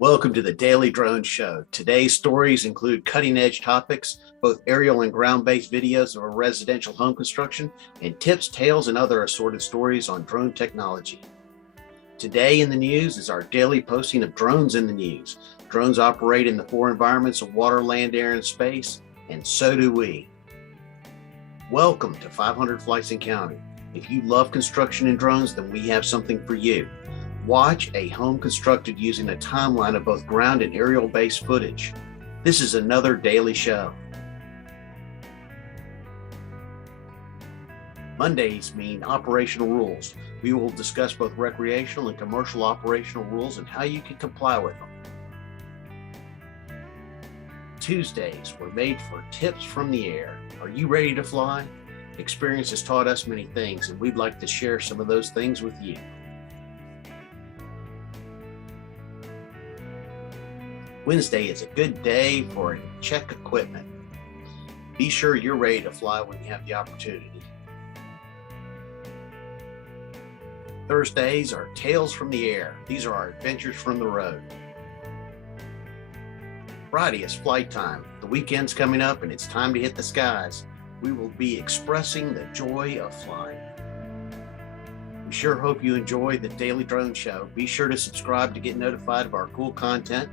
Welcome to the Daily Drone Show. Today's stories include cutting-edge topics, both aerial and ground-based videos of a residential home construction, and tips, tales, and other assorted stories on drone technology. Today in the news is our daily posting of drones in the news. Drones operate in the four environments of water, land, air, and space, and so do we. Welcome to 500 Flights and Counting. If you love construction and drones, then we have something for you. Watch a home constructed using a timeline of both ground and aerial-based footage. This is another daily show. Mondays mean operational rules. We will discuss both recreational and commercial operational rules and how you can comply with them. Tuesdays were made for tips from the air. Are you ready to fly? Experience has taught us many things, and we'd like to share some of those things with you. Wednesday is a good day for check equipment. Be sure you're ready to fly when you have the opportunity. Thursdays are Tales from the Air. These are our adventures from the road. Friday is flight time. The weekend's coming up and it's time to hit the skies. We will be expressing the joy of flying. We sure hope you enjoy the Daily Drone Show. Be sure to subscribe to get notified of our cool content.